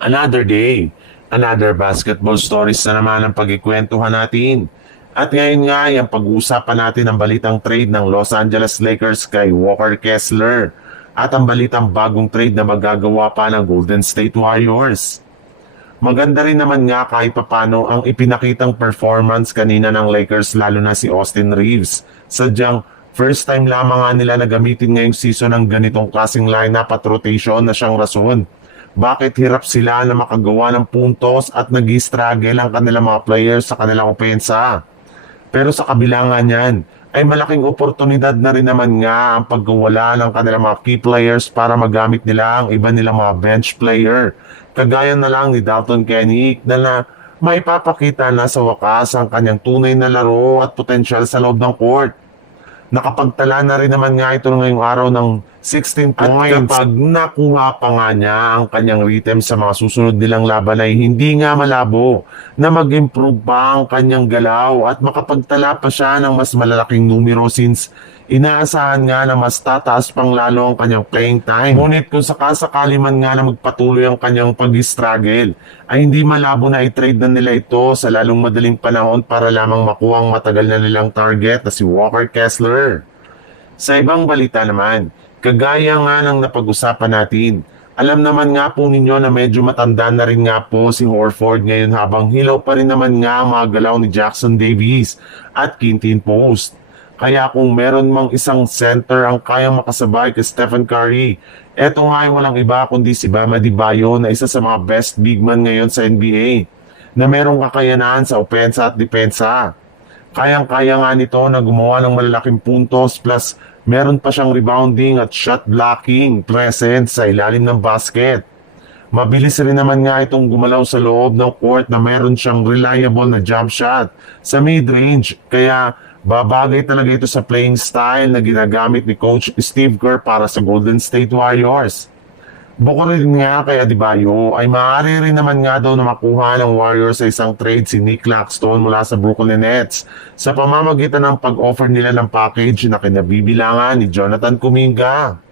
Another day, another basketball stories na naman ang pagkikwentuhan natin. At ngayon nga, yung pag-uusapan natin ang balitang trade ng Los Angeles Lakers kay Walker Kessler at ang balitang bagong trade na magagawa pa ng Golden State Warriors. Maganda rin naman nga kahit papano ang ipinakitang performance kanina ng Lakers lalo na si Austin Reeves. Sadyang first time lamang nga nila na gamitin ngayong season ng ganitong klaseng lineup at rotation na siyang rason. Bakit hirap sila na makagawa ng puntos at nag-struggle ang kanilang mga players sa kanilang opensa? Pero sa kabila nga niyan, ay malaking oportunidad na rin naman nga ang pagkawala ng kanilang mga key players para magamit nila ang iba nilang mga bench player. Kagaya na lang ni Dalton Kenny na maipapakita na sa wakas ang kanyang tunay na laro at potensyal sa loob ng court. Nakapagtala na rin naman nga ito ngayong araw ng 16 points. At kapag nakuha pa nga niya ang kanyang rhythm sa mga susunod nilang laban ay hindi nga malabo na mag-improve pa ang kanyang galaw at makapagtala pa siya ng mas malalaking numero since inaasahan nga na mas tataas pang lalo ang kanyang playing time. Ngunit kung sakasakali man nga na magpatuloy ang kanyang pag-struggle, ay hindi malabo na i-trade na nila ito sa lalong madaling panahon para lamang makuha ang matagal na nilang target na si Walker Kessler. Sa ibang balita naman, kagaya nga ng napag-usapan natin, alam naman nga po ninyo na medyo matanda na rin nga po si Horford ngayon habang hilaw pa rin naman nga ang mga galaw ni Jackson Davis at Quinton Post. Kaya kung meron mang isang center ang kayang makasabay kay Stephen Curry, eto nga ay walang iba kundi si Bam Adebayo na isa sa mga best big man ngayon sa NBA na merong kakayanan sa opensa at depensa. Kayang-kaya nga nito na gumawa ng malalaking puntos plus meron pa siyang rebounding at shot blocking presence sa ilalim ng basket. Mabilis rin naman nga itong gumalaw sa loob ng court na meron siyang reliable na jump shot sa mid-range kaya babagay talaga ito sa playing style na ginagamit ni Coach Steve Kerr para sa Golden State Warriors. Bukod rin nga kay Adebayo ay maaari rin naman nga daw na makuha ng Warriors sa isang trade si Nick Claxton mula sa Brooklyn Nets sa pamamagitan ng pag-offer nila ng package na kinabibilangan ni Jonathan Kuminga.